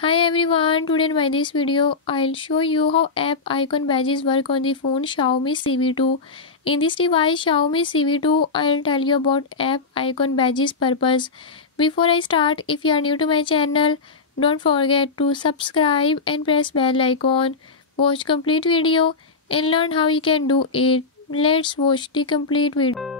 Hi everyone, today in this video I'll show you how app icon badges work on the phone Xiaomi Civi 2. In this device Xiaomi Civi 2, I'll tell you about app icon badges purpose. Before I start, if you are new to my channel, don't forget to subscribe and press bell icon. Watch complete video and learn how you can do it. Let's watch the complete video.